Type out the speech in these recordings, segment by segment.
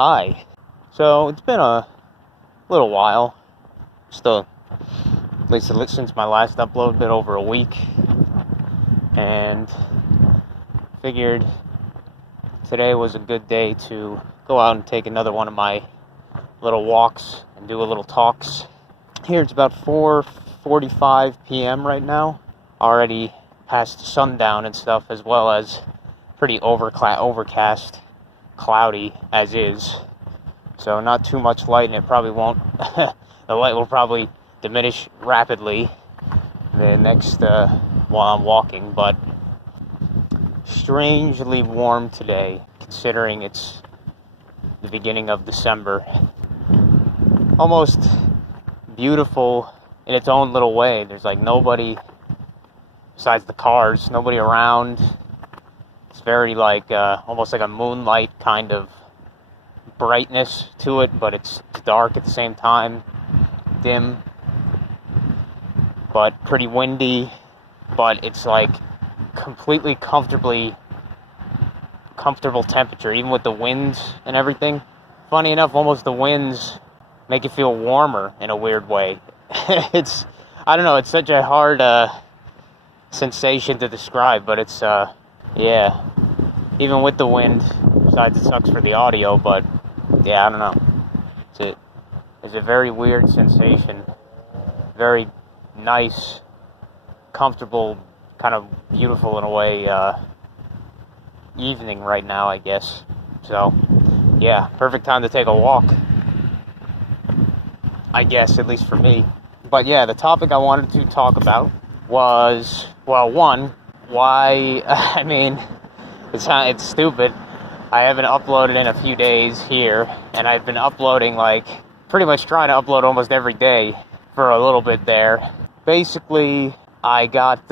Hi. So it's been a little while, at least since my last upload, a bit over a week, and figured today was a good day to go out and take another one of my little walks and do a little talks. Here it's about 4:45 p.m. right now, already past sundown and stuff, as well as pretty overcast, cloudy as is. So not too much light, and it probably won't, the light will probably diminish rapidly while I'm walking, but strangely warm today, considering it's the beginning of December. Almost beautiful in its own little way. There's like nobody besides the cars, nobody around. It's very almost like a moonlight kind of brightness to it, but it's dark at the same time, dim, but pretty windy, but it's like completely comfortable temperature, even with the winds and everything. Funny enough, almost the winds make it feel warmer in a weird way. I don't know, it's such a hard sensation to describe, but it's yeah, even with the wind, besides it sucks for the audio, but yeah, I don't know. It's a very weird sensation. Very nice, comfortable, kind of beautiful in a way evening right now, I guess. So, yeah, perfect time to take a walk, I guess, at least for me. But yeah, the topic I wanted to talk about was, well, one, why, I mean, it's stupid. I haven't uploaded in a few days here, and I've been uploading, pretty much trying to upload almost every day for a little bit there. Basically, I got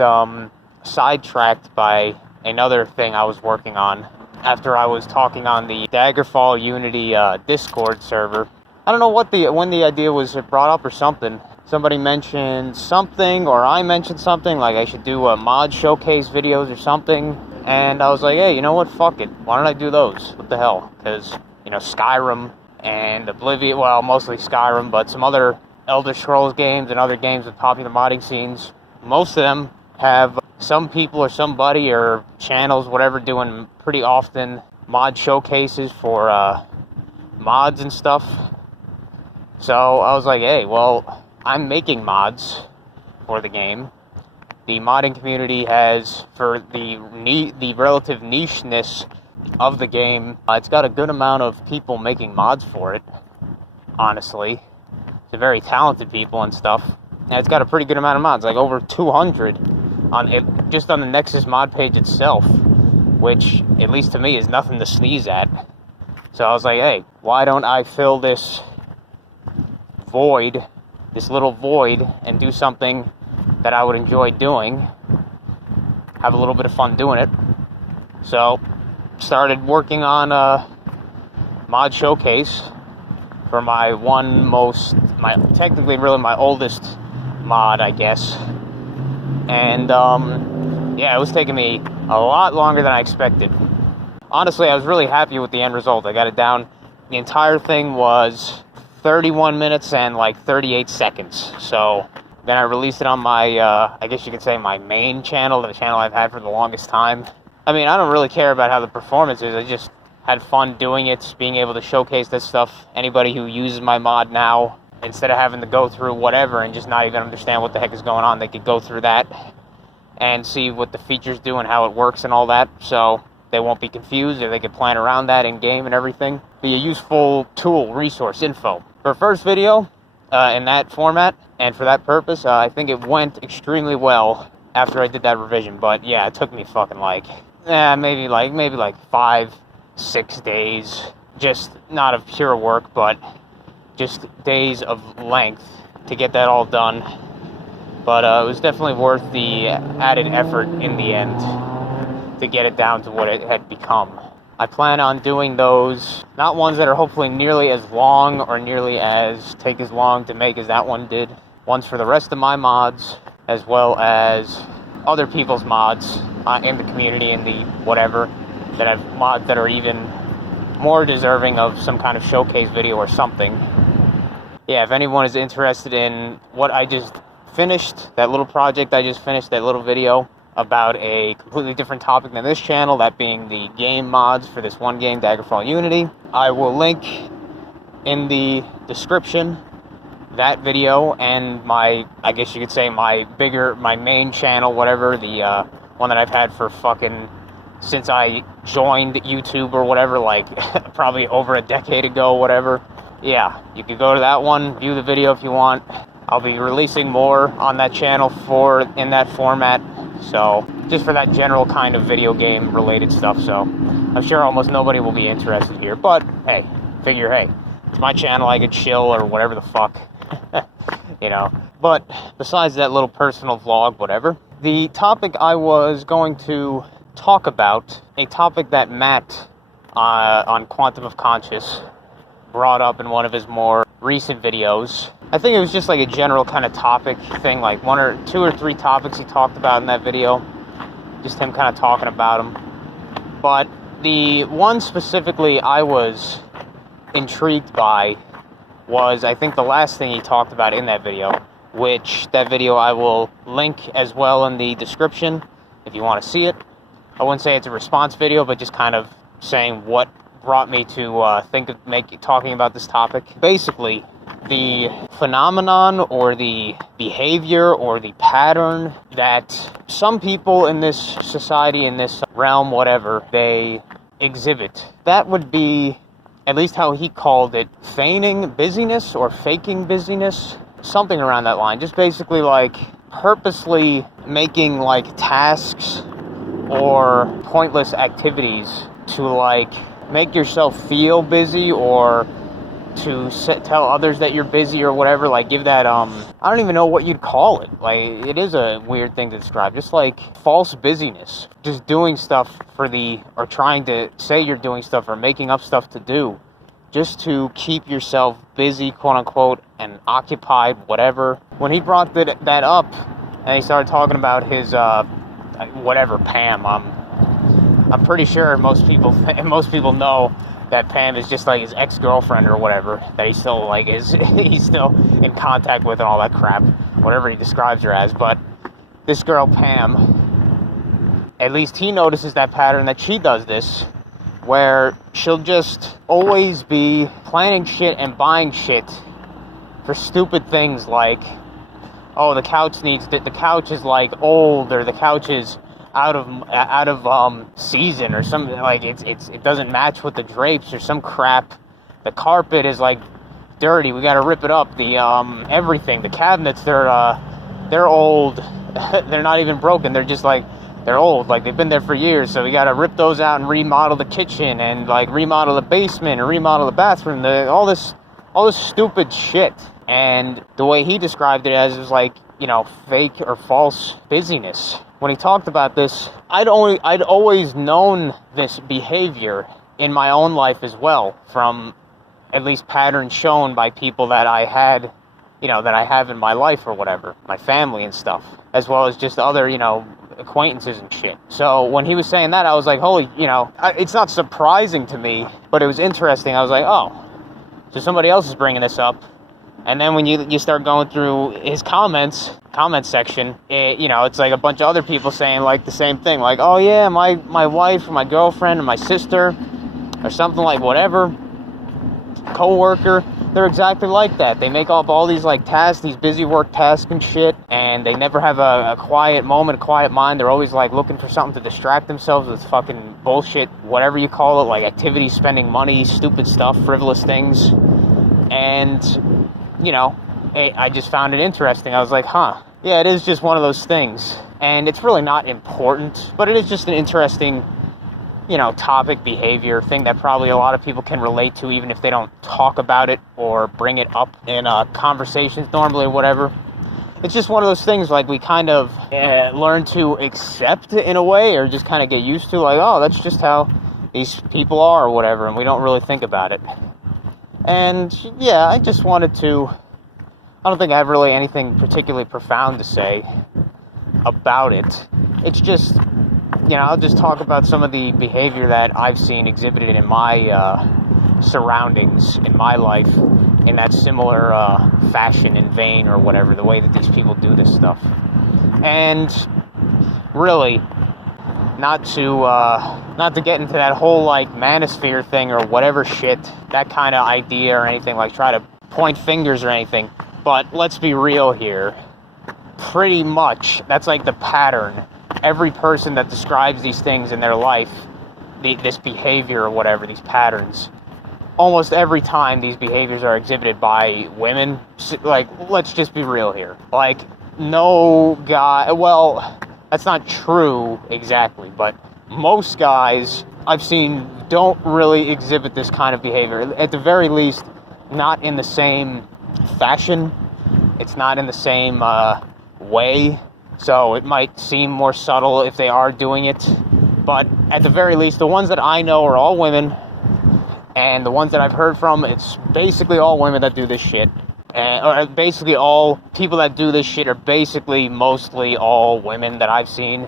sidetracked by another thing I was working on after I was talking on the Daggerfall Unity Discord server. I don't know when the idea was brought up or something. Somebody mentioned something, or I mentioned something, like I should do a mod showcase videos or something. And I was like, hey, you know what? Fuck it. Why don't I do those? What the hell? Because, Skyrim and Oblivion, well, mostly Skyrim, but some other Elder Scrolls games and other games with popular modding scenes, most of them have some people or somebody or channels, whatever, doing pretty often mod showcases for mods and stuff. So I was like, hey, well, I'm making mods for the game. The modding community has, for the relative nicheness of the game, it's got a good amount of people making mods for it, honestly. They're very talented people and stuff. And it's got a pretty good amount of mods, like over 200 on it, just on the Nexus mod page itself, which, at least to me, is nothing to sneeze at. So I was like, hey, why don't I fill this little void, and do something that I would enjoy doing, have a little bit of fun doing it. So, started working on a mod showcase for my technically really my oldest mod, I guess. And, yeah, it was taking me a lot longer than I expected. Honestly, I was really happy with the end result. I got it down. The entire thing was 31 minutes and 38 seconds. So then I released it on my, I guess you could say my main channel, the channel I've had for the longest time. I mean, I don't really care about how the performance is. I just had fun doing it, being able to showcase this stuff. Anybody who uses my mod now, instead of having to go through whatever and just not even understand what the heck is going on, they could go through that and see what the features do and how it works and all that. So they won't be confused, or they could plan around that in game and everything. Be a useful tool, resource, info. For first video in that format and for that purpose, I think it went extremely well after I did that revision. But yeah, it took me fucking maybe 5-6 days, just not of pure work, but just days of length to get that all done. But it was definitely worth the added effort in the end to get it down to what it had become. I plan on doing those, not ones that are hopefully nearly as long or take as long to make as that one did. Ones for the rest of my mods, as well as other people's mods in the community, in the whatever, that have mods that are even more deserving of some kind of showcase video or something. Yeah, if anyone is interested in what I just finished, that little project I just finished, that little video about a completely different topic than this channel, that being the game mods for this one game, Daggerfall Unity, I will link in the description that video and my, I guess you could say, my main channel, whatever, the one that I've had for fucking since I joined YouTube or whatever, like probably over a decade ago, whatever. Yeah, you could go to that one, view the video if you want. I'll be releasing more on that channel in that format, so just for that general kind of video game related stuff. So I'm sure almost nobody will be interested here, but hey, figure, hey, it's my channel, I could chill or whatever the fuck. You know. But besides that little personal vlog, whatever, the topic I was going to talk about, a topic that Matt on Quantum of Conscious brought up in one of his more recent videos. I think it was just like a general kind of topic thing, like two or three topics he talked about in that video, just him kind of talking about them. But the one specifically I was intrigued by was, I think, the last thing he talked about in that video, which that video I will link as well in the description if you want to see it. I wouldn't say it's a response video, but just kind of saying what brought me to think of talking about this topic. Basically, the phenomenon or the behavior or the pattern that some people in this society, in this realm, whatever, they exhibit. That would be, at least how he called it, feigning busyness or faking busyness, something around that line. Just basically like purposely making like tasks or pointless activities to like make yourself feel busy, or to tell others that you're busy or whatever, like give that, I don't even know what you'd call it. Like, it is a weird thing to describe, just like false busyness, just doing stuff or trying to say you're doing stuff or making up stuff to do, just to keep yourself busy, quote unquote, and occupied, whatever. When he brought that up, and he started talking about his, whatever, Pam, I'm pretty sure most people know that Pam is just like his ex-girlfriend or whatever, that he's still in contact with and all that crap, whatever he describes her as. But this girl Pam, at least he notices that pattern, that she does this, where she'll just always be planning shit and buying shit for stupid things like, oh, the couch is like old, or the couch is out of season, or something, like it doesn't match with the drapes or some crap. The carpet is like dirty, we gotta rip it up. The everything, the cabinets, they're old. They're not even broken, they're just like, they're old, like they've been there for years, so we gotta rip those out and remodel the kitchen, and like remodel the basement, and remodel the bathroom, all this stupid shit. And the way he described it as was like, you know, fake or false busyness. When he talked about this, I'd always known this behavior in my own life as well, from at least patterns shown by people that I had, you know, that I have in my life or whatever, my family and stuff, as well as just other, you know, acquaintances and shit. So when he was saying that, I was like, holy, you know, it's not surprising to me, but it was interesting. I was like, oh, so somebody else is bringing this up. And then when you start going through his comment section, you know, it's like a bunch of other people saying like the same thing, like, oh yeah, my wife or my girlfriend or my sister or something, like whatever, co-worker, they're exactly like that. They make up all these like tasks, these busy work tasks and shit, and they never have a quiet moment, a quiet mind. They're always like looking for something to distract themselves with fucking bullshit, whatever you call it, like activities, spending money, stupid stuff, frivolous things. And, you know, I just found it interesting. I was like, huh, yeah, it is just one of those things. And it's really not important, but it is just an interesting, you know, topic, behavior, thing that probably a lot of people can relate to, even if they don't talk about it or bring it up in conversations normally or whatever. It's just one of those things, like, we kind of learn to accept in a way, or just kind of get used to, like, oh, that's just how these people are or whatever, and we don't really think about it. And yeah, I just wanted to, I don't think I have really anything particularly profound to say about it. It's just I'll just talk about some of the behavior that I've seen exhibited in my surroundings, in my life, in that similar fashion and vein or whatever, the way that these people do this stuff. And really, not to get into that whole like manosphere thing or whatever shit, that kind of idea or anything, like try to point fingers or anything, but let's be real here. Pretty much that's like the pattern. Every person that describes these things in their life, this behavior or whatever, these patterns, almost every time these behaviors are exhibited by women, like, let's just be real here. Like, no guy, well, that's not true exactly, but most guys I've seen don't really exhibit this kind of behavior. At the very least, not in the same fashion. It's not in the same way. So it might seem more subtle if they are doing it. But at the very least, the ones that I know are all women. And the ones that I've heard from, it's basically all women that do this shit. Or basically all people that do this shit are basically mostly all women that I've seen.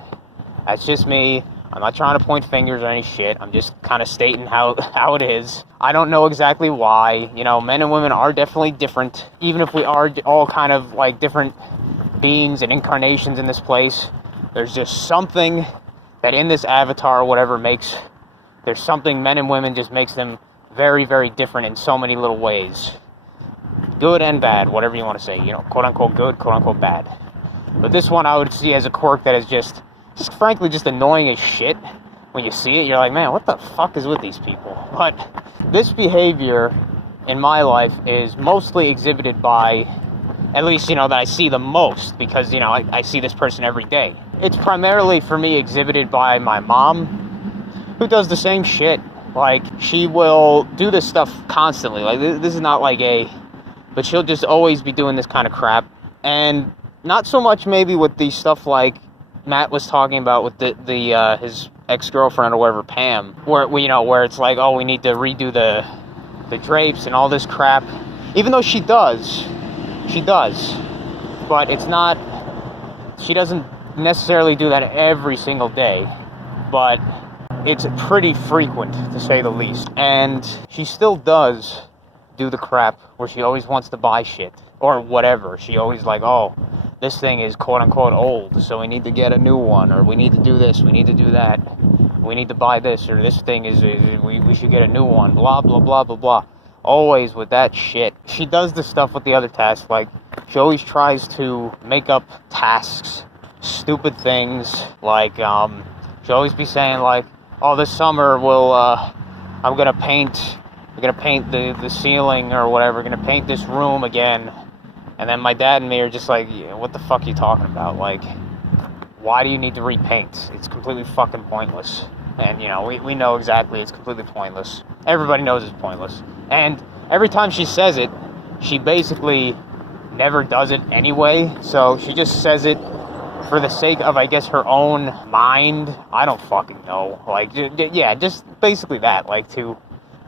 That's just me. I'm not trying to point fingers or any shit. I'm just kind of stating how it is. I don't know exactly why. Men and women are definitely different. Even if we are all kind of like different beings and incarnations in this place, there's just something that in this avatar or whatever there's something men and women just makes them very, very different in so many little ways. Good and bad, whatever you want to say, quote unquote good, quote unquote bad. But this one I would see as a quirk that is just frankly just annoying as shit. When you see it, you're like, man, what the fuck is with these people? But this behavior in my life is mostly exhibited by, at least, that I see the most, because, I see this person every day. It's primarily, for me, exhibited by my mom, who does the same shit. Like, she will do this stuff constantly. Like, this is not like but she'll just always be doing this kind of crap. And not so much maybe with the stuff like Matt was talking about with his ex-girlfriend or whatever, Pam, where it's like, oh, we need to redo the drapes and all this crap. Even though she does, but it's not, she doesn't necessarily do that every single day, but it's pretty frequent, to say the least. And she still does do the crap where she always wants to buy shit or whatever. She always like, oh, this thing is quote unquote old, so we need to get a new one, or we need to do this, we need to do that, we need to buy this, or this thing we should get a new one, blah, blah, blah, blah, blah. Always with that shit. She does the stuff with the other tasks, like, she always tries to make up tasks, stupid things, like, she'll always be saying, like, oh, this summer we're gonna paint the ceiling or whatever, we're gonna paint this room again. And then my dad and me are just like, yeah, what the fuck are you talking about? Like, why do you need to repaint? It's completely fucking pointless. And, we know exactly it's completely pointless. Everybody knows it's pointless. And every time she says it, she basically never does it anyway. So she just says it for the sake of, I guess, her own mind. I don't fucking know. Like, yeah, just basically that. Like, to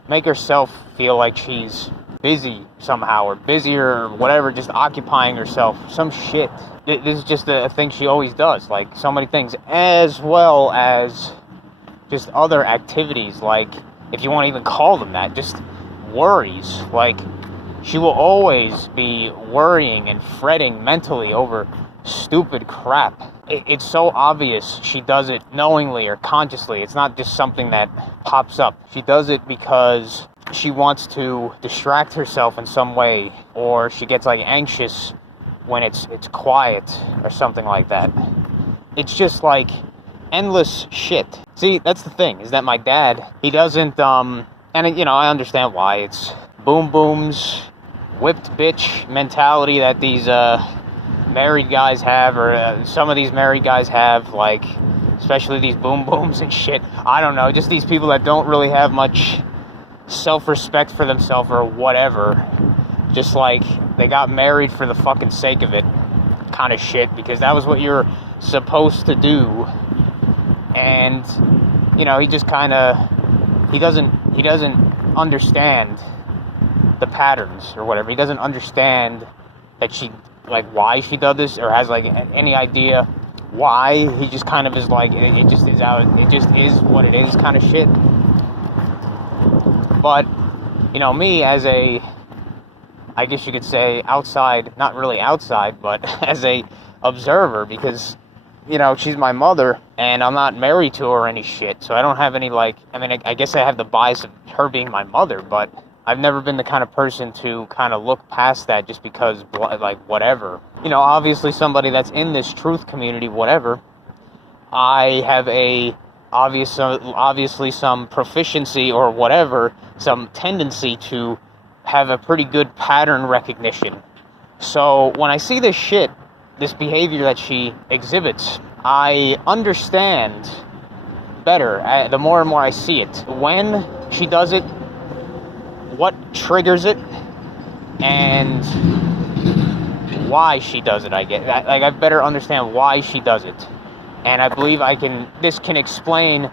make herself feel like she's busy somehow, or busier, or whatever, just occupying herself. Some shit. This is just a thing she always does. Like, so many things. As well as just other activities, like, if you want to even call them that, just worries. Like, she will always be worrying and fretting mentally over stupid crap. It's so obvious she does it knowingly or consciously. It's not just something that pops up. She does it because she wants to distract herself in some way, or she gets like anxious when it's quiet or something like that. It's just like endless shit. See, that's the thing, is that my dad, he doesn't, and I understand why. It's boom booms, whipped bitch mentality that these married guys have, or some of these married guys have, like, especially these boom booms and shit. I don't know, just these people that don't really have much self-respect for themselves or whatever. Just like, they got married for the fucking sake of it kind of shit, because that was what you're supposed to do. And, he just kind of, he doesn't understand the patterns or whatever. He doesn't understand that she, like, why she does this, or has, like, any idea why he just kind of is like, it just is what it is kind of shit. But, me as a, I guess you could say outside, not really outside, but as a observer, because, she's my mother, and I'm not married to her or any shit, so I don't have any, I guess I have the bias of her being my mother, but I've never been the kind of person to kind of look past that just because, whatever. Obviously somebody that's in this truth community, whatever, I have obviously some proficiency or whatever, some tendency to have a pretty good pattern recognition. So when I see this shit, this behavior that she exhibits, I understand better the more and more I see it. When she does it, what triggers it, and why she does it, I better understand why she does it. And I believe this can explain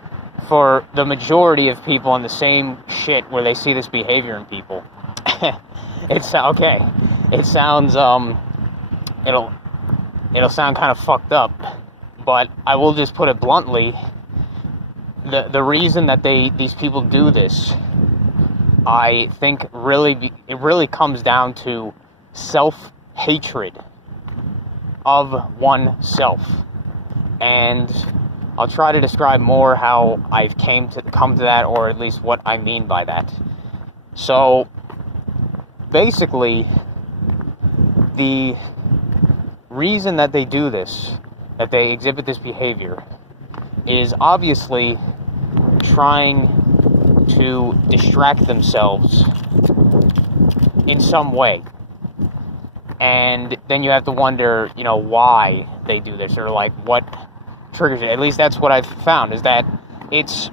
for the majority of people in the same shit where they see this behavior in people. It's okay. It sounds, it'll sound kind of fucked up, but I will just put it bluntly. The reason that these people do this, I think it really comes down to self-hatred of oneself. And I'll try to describe more how I've come to that, or at least what I mean by that. So, basically, the reason that they do this, that they exhibit this behavior, is obviously trying to distract themselves in some way. And then you have to wonder, why they do this, or what triggers it. At least that's what I've found, is that it's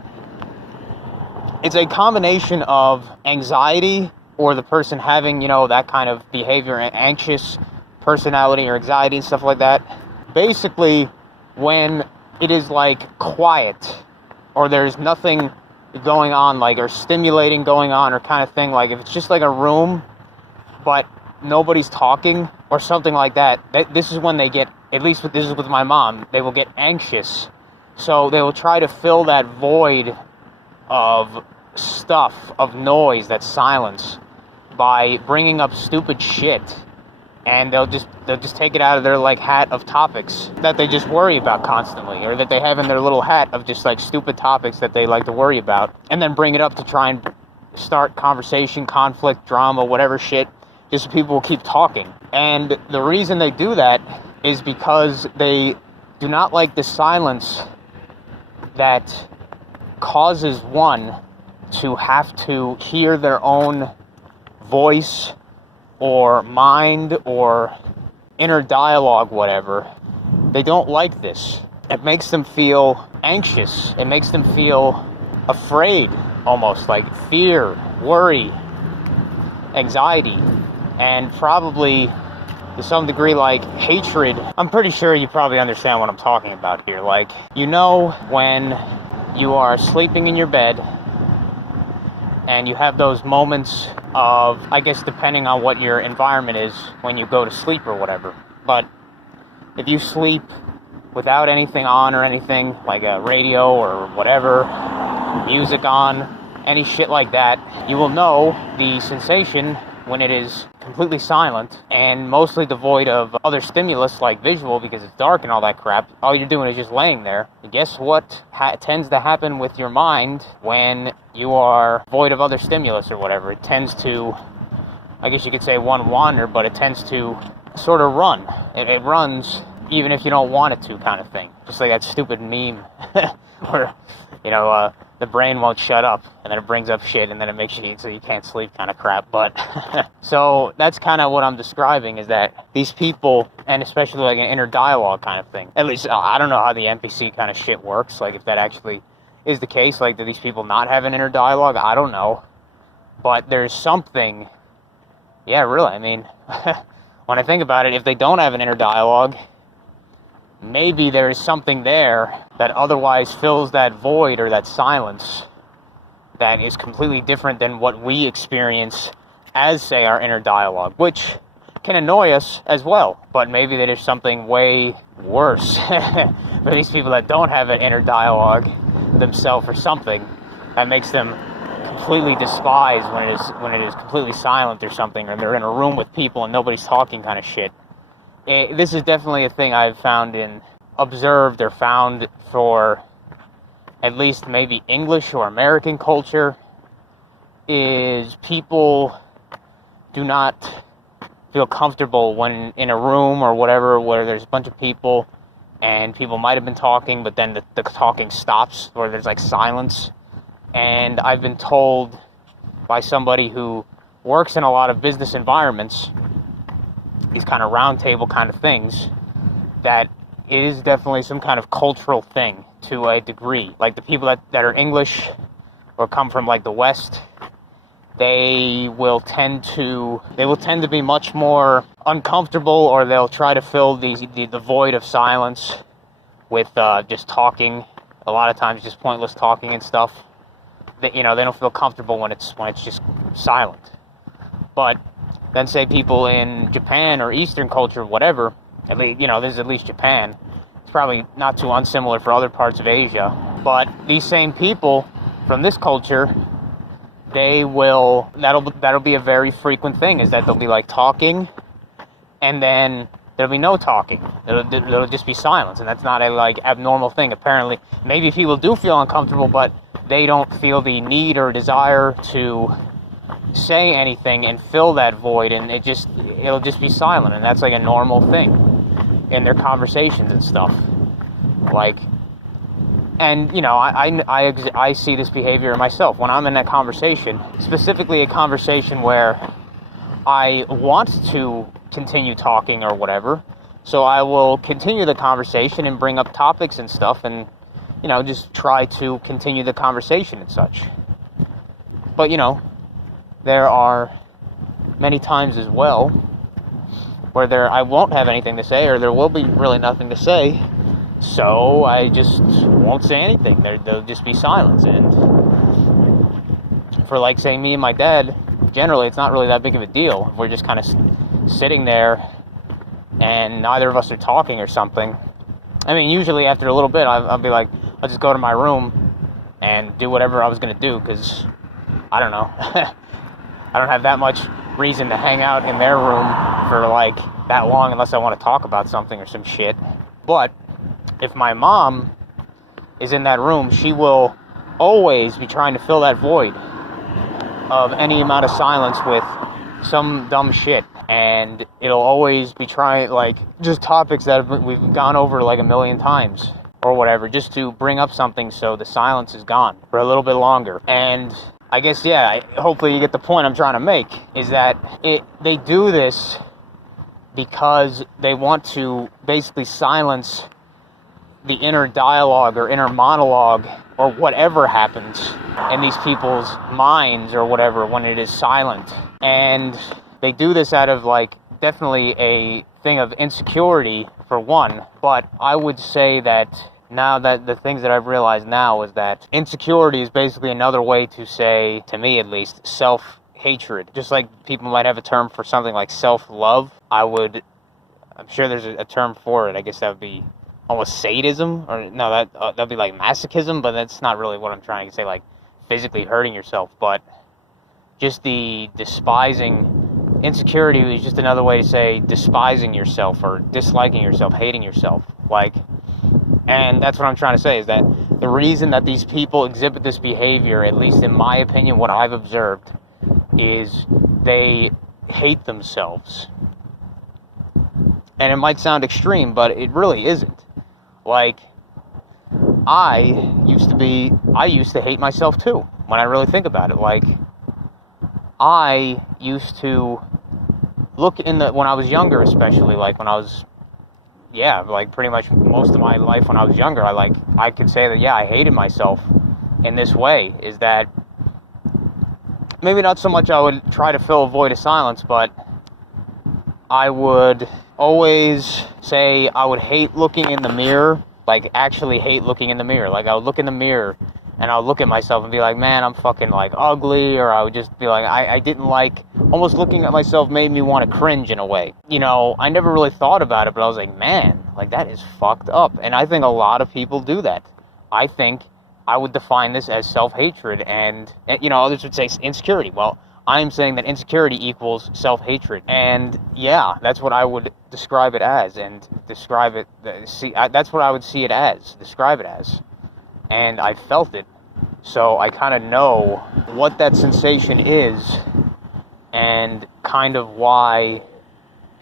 a combination of anxiety, or the person having, that kind of behavior, anxious personality or anxiety and stuff like that. Basically, when it is quiet, or there's nothing going on, or stimulating going on, or kind of thing, if it's just a room, but nobody's talking, or something like that, this is when they get, at least this is with my mom, they will get anxious. So they will try to fill that void of stuff, of noise, that silence, by bringing up stupid shit. And they'll just take it out of their hat of topics that they just worry about constantly, or that they have in their little hat of just stupid topics that they like to worry about, and then bring it up to try and start conversation, conflict, drama, whatever shit, just so people will keep talking. And the reason they do that is because they do not like the silence that causes one to have to hear their own voice or mind or inner dialogue, whatever. They don't like this. It makes them feel anxious. It makes them feel afraid, almost, fear, worry, anxiety, and probably to some degree hatred. I'm pretty sure you probably understand what I'm talking about here. When you are sleeping in your bed and you have those moments of, I guess depending on what your environment is when you go to sleep or whatever, but if you sleep without anything on or anything, like a radio or whatever, music on, any shit like that, you will know the sensation when it is completely silent and mostly devoid of other stimulus like visual, because it's dark and all that crap. All you're doing is just laying there. And guess what tends to happen with your mind when you are void of other stimulus or whatever? It tends to, I guess you could say, wander, but it tends to sort of run. It runs even if you don't want it to, kind of thing. Just like that stupid meme where, the brain won't shut up, and then it brings up shit, and then it makes you so you can't sleep, kind of crap. But so that's kind of what I'm describing, is that these people, and especially an inner dialogue kind of thing. At least I don't know how the NPC kind of shit works. If that actually is the case, do these people not have an inner dialogue? I don't know, but there's something. Yeah, really. I mean, when I think about it, if they don't have an inner dialogue, maybe there is something there that otherwise fills that void or that silence that is completely different than what we experience as, say, our inner dialogue, which can annoy us as well. But maybe there's something way worse for these people that don't have an inner dialogue themselves, or something that makes them completely despise when it is completely silent or something, or they're in a room with people and nobody's talking kind of shit. This is definitely a thing I've observed or found for at least maybe English or American culture, is people do not feel comfortable when in a room or whatever where there's a bunch of people and people might have been talking, but then the talking stops, or there's like silence. And I've been told by somebody who works in a lot of business environments, these kind of round table kind of things, that it is definitely some kind of cultural thing to a degree. Like the people that are English or come from like the West, they will tend to be much more uncomfortable, or they'll try to fill the void of silence with just talking. A lot of times just pointless talking and stuff. They don't feel comfortable when it's just silent. But then say people in Japan or Eastern culture, whatever, at least, this is at least Japan. It's probably not too unsimilar for other parts of Asia. But these same people from this culture, that'll be a very frequent thing, is that they'll be like talking, and then there'll be no talking. It'll just be silence, and that's not a like abnormal thing. Apparently, maybe people do feel uncomfortable, but they don't feel the need or desire to say anything and fill that void, and it'll just be silent, and that's like a normal thing in their conversations and stuff. Like, and I see this behavior in myself when I'm in that conversation, specifically a conversation where I want to continue talking or whatever, so I will continue the conversation and bring up topics and stuff, and just try to continue the conversation and such. But there are many times as well where I won't have anything to say, or there will be really nothing to say, so I just won't say anything. There'll just be silence. And for like, say, me and my dad, generally it's not really that big of a deal. We're just kind of sitting there and neither of us are talking or something. I mean, usually after a little bit, I'll be like, I'll just go to my room and do whatever I was going to do, because I don't know. I don't have that much reason to hang out in their room for like that long unless I want to talk about something or some shit. But if my mom is in that room, she will always be trying to fill that void of any amount of silence with some dumb shit. And it'll always be trying, like, just topics that we've gone over like a million times or whatever, just to bring up something so the silence is gone for a little bit longer. And I guess, hopefully you get the point I'm trying to make, is that they do this because they want to basically silence the inner dialogue or inner monologue or whatever happens in these people's minds or whatever when it is silent. And they do this out of like definitely a thing of insecurity for one, but I would say that now that the things that I've realized now is that insecurity is basically another way to say, to me at least, self-hatred. Just like people might have a term for something like self-love, I'm sure there's a term for it. I guess that would be almost sadism, or no, that'd be like masochism, but that's not really what I'm trying to say, like physically hurting yourself, but just the despising. Insecurity is just another way to say despising yourself or disliking yourself, hating yourself. And that's what I'm trying to say, is that the reason that these people exhibit this behavior, at least in my opinion, what I've observed, is they hate themselves. And it might sound extreme, but it really isn't. Like, I used to hate myself too, when I really think about it. Like, I used to look when I was younger, especially, like when I was, like pretty much most of my life when I was younger, I could say that, I hated myself in this way, is that maybe not so much I would try to fill a void of silence, but I would always say I would hate looking in the mirror, like actually hate looking in the mirror. Like I would look in the mirror and I'll look at myself and be like, man, I'm fucking like ugly, or I would just be like, I didn't like, almost looking at myself made me want to cringe in a way. You know, I never really thought about it, but I was like, man, like that is fucked up. And I think a lot of people do that. I think I would define this as self-hatred, and, you know, others would say insecurity. Well, I'm saying that insecurity equals self-hatred, and yeah, that's what I would describe it as, and describe it, that's what I would see it as, describe it as, and I felt it, so I kind of know what that sensation is, and kind of why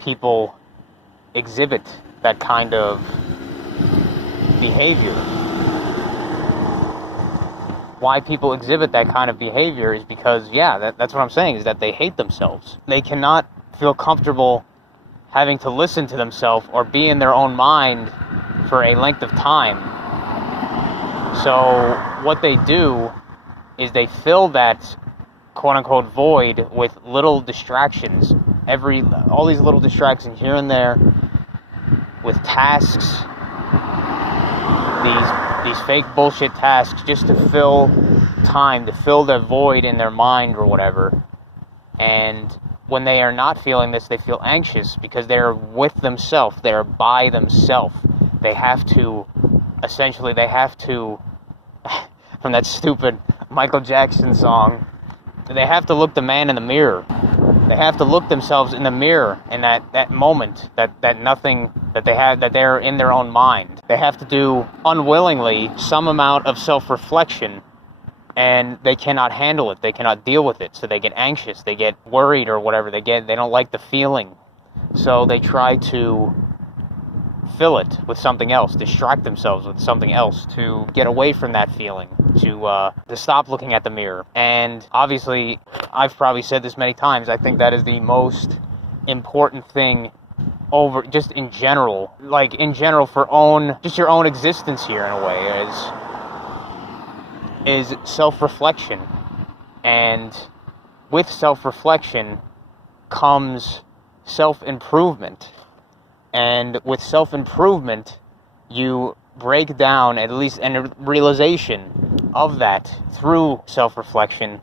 people exhibit that kind of behavior. Why people exhibit that kind of behavior is because, yeah, that's what I'm saying, is that they hate themselves. They cannot feel comfortable having to listen to themselves or be in their own mind for a length of time. So what they do is they fill that quote-unquote void with little distractions. All these little distractions here and there, with tasks, these fake bullshit tasks, just to fill time, to fill the void in their mind or whatever. And when they are not feeling this, they feel anxious because they're with themselves, they're by themselves. They have to, from that stupid Michael Jackson song, they have to look the man in the mirror. They have to look themselves in the mirror in that moment, that nothing that they have, that they're in their own mind. They have to do unwillingly some amount of self-reflection, and they cannot handle it. They cannot deal with it. So they get anxious, they get worried or whatever. They don't like the feeling. So they try to fill it with something else, distract themselves with something else to get away from that feeling, to stop looking at the mirror. And obviously, I've probably said this many times, I think that is the most important thing just in general, for just your own existence here in a way, is self-reflection. And with self-reflection comes self-improvement. And with self-improvement, you break down, at least, and a realization of that through self-reflection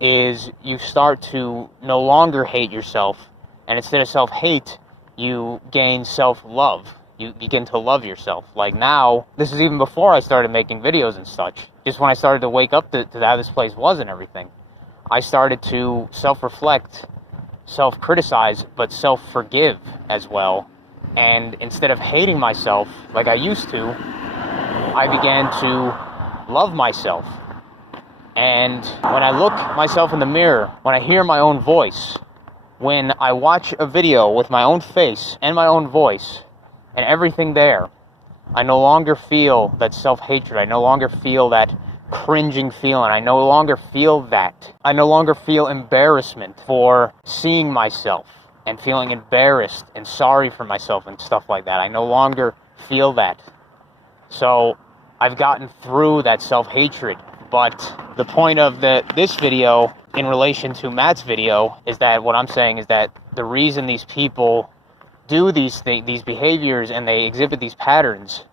is you start to no longer hate yourself, and instead of self-hate, you gain self-love. You begin to love yourself. Like now, this is even before I started making videos and such, just when I started to wake up to how this place was and everything, I started to self-reflect, self-criticize, but self-forgive as well. And instead of hating myself like I used to, I began to love myself. And when I look myself in the mirror, when I hear my own voice, when I watch a video with my own face and my own voice and everything there, I no longer feel that self-hatred. I no longer feel that cringing feeling. I no longer feel that. I no longer feel embarrassment for seeing myself and feeling embarrassed and sorry for myself and stuff like that. I no longer feel that. So I've gotten through that self-hatred. But the point of this video in relation to Matt's video is that what I'm saying is that the reason these people do these behaviors and they exhibit these patterns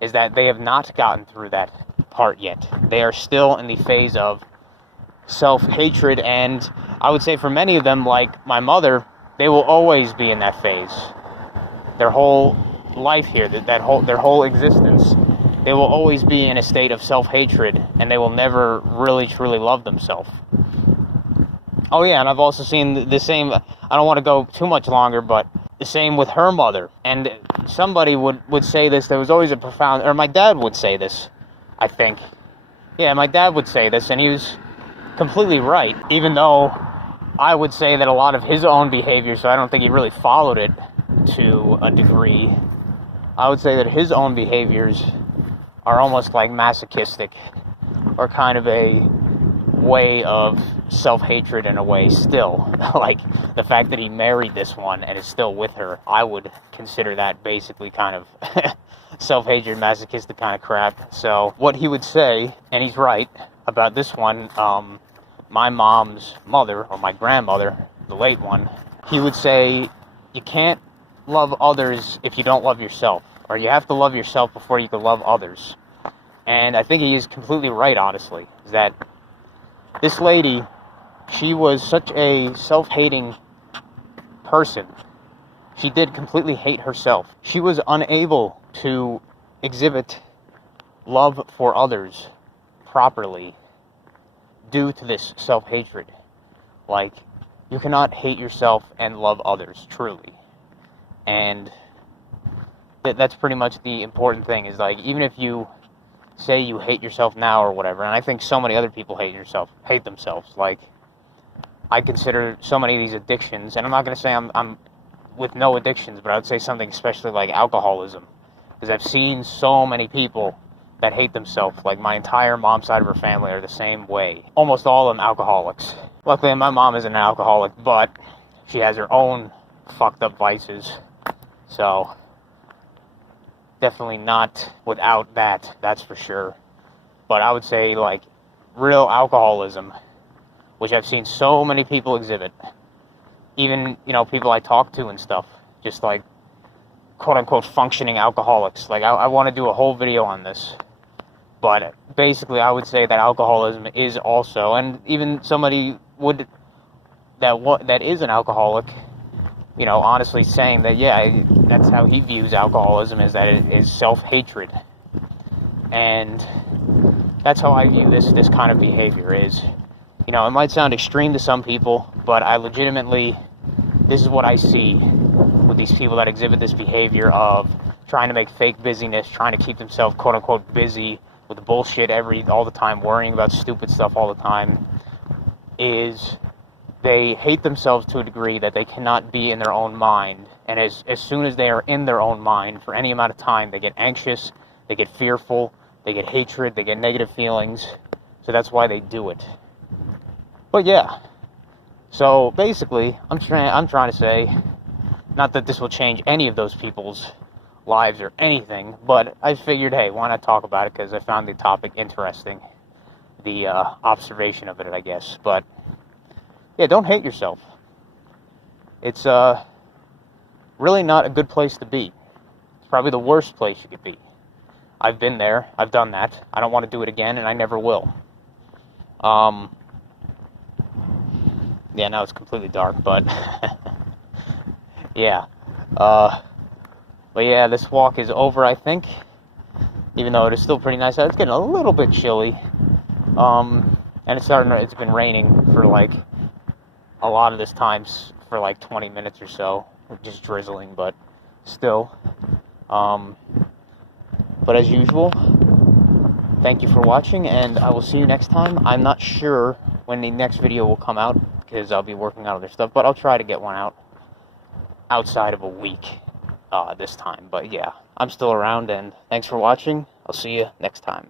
is that they have not gotten through that part yet. They are still in the phase of self-hatred, and I would say for many of them, like my mother, they will always be in that phase. Their whole life here, their whole existence, they will always be in a state of self-hatred, and they will never really truly love themselves. Oh yeah, and I've also seen the same, I don't want to go too much longer, but the same with her mother. And somebody would say this, there was always a profound, or my dad would say this, I think. Yeah, my dad would say this, and he was completely right, even though I would say that a lot of his own behavior, so I don't think he really followed it to a degree. I would say that his own behaviors are almost like masochistic, or kind of a way of self-hatred in a way still. Like the fact that he married this one and is still with her, I would consider that basically kind of self-hatred, masochistic kind of crap. So what he would say, and he's right about this one, my mom's mother, or my grandmother, the late one, he would say, you can't love others if you don't love yourself, or you have to love yourself before you can love others. And I think he is completely right, honestly, is that this lady, she was such a self-hating person. She did completely hate herself. She was unable to exhibit love for others properly due to this self-hatred. Like, you cannot hate yourself and love others, truly. And that's pretty much the important thing, is like, even if you say you hate yourself now or whatever, and I think so many other people hate themselves. Like, I consider so many of these addictions, and I'm not going to say I'm with no addictions, but I would say something especially like alcoholism, because I've seen so many people that hate themselves. Like, my entire mom's side of her family are the same way. Almost all of them alcoholics. Luckily, my mom isn't an alcoholic, but she has her own fucked up vices. So, definitely not without that, that's for sure. But I would say, like, real alcoholism, which I've seen so many people exhibit, even, people I talk to and stuff, just like, quote-unquote functioning alcoholics. Like, I want to do a whole video on this. But basically, I would say that alcoholism is also, and even somebody that is an alcoholic, honestly saying that, yeah, that's how he views alcoholism, is that it is self-hatred. And that's how I view this kind of behavior is, it might sound extreme to some people, but I legitimately, this is what I see with these people that exhibit this behavior of trying to make fake busyness, trying to keep themselves quote-unquote busy with bullshit all the time, worrying about stupid stuff all the time, is they hate themselves to a degree that they cannot be in their own mind. And as soon as they are in their own mind for any amount of time, they get anxious, they get fearful, they get hatred, they get negative feelings. So that's why they do it. But yeah, so basically, I'm trying to say, not that this will change any of those people's lives or anything, but I figured, hey, why not talk about it, because I found the topic interesting, the observation of it, I guess. But yeah, don't hate yourself. It's really not a good place to be. It's probably the worst place you could be. I've been there, I've done that. I don't want to do it again, and I never will. Yeah, now it's completely dark, but yeah. But yeah, this walk is over, I think. Even though it is still pretty nice out. It's getting a little bit chilly. And it's been raining for like a lot of this times for like 20 minutes or so. Just drizzling, but still. But as usual, thank you for watching, and I will see you next time. I'm not sure when the next video will come out, because I'll be working on other stuff, but I'll try to get one out outside of a week this time. But yeah, I'm still around, and thanks for watching. I'll see you next time.